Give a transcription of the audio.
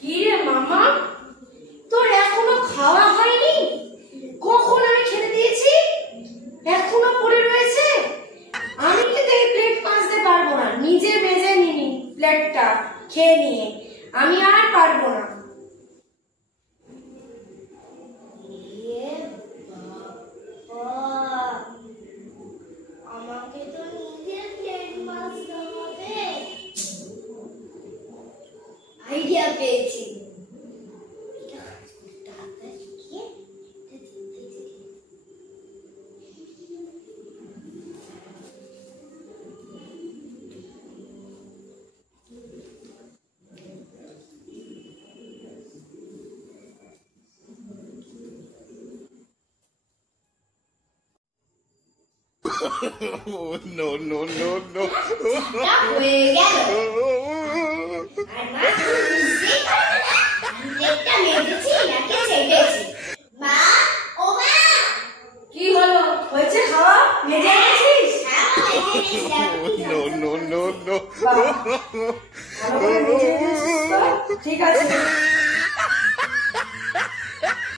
কি রে মামা, তোর এখনো খাওয়া হয়নি? কখন আমি খেতে দিয়েছি, এখনো পড়ে রয়েছে। আমি কিন্তু এই প্লেট মাজতে পারবো না, নিজে মেজে নিনি প্লেটটা খেয়ে নিয়ে, আমি আর পারবো না। আমাকে তো নিজে প্লেট মাজতে হবে। আইডিয়া পেয়েছি। No, no, no, no. হয়ে গেল। আর মা একটা মেজেছি নাকি ছেড়েছি। মা, ও মা, কি হলো? হয়েছে খাওয়া? মেজে এনেছিস? হ্যাঁ, মেজে এনেছি। No, no, no, no. ঠিক আছে।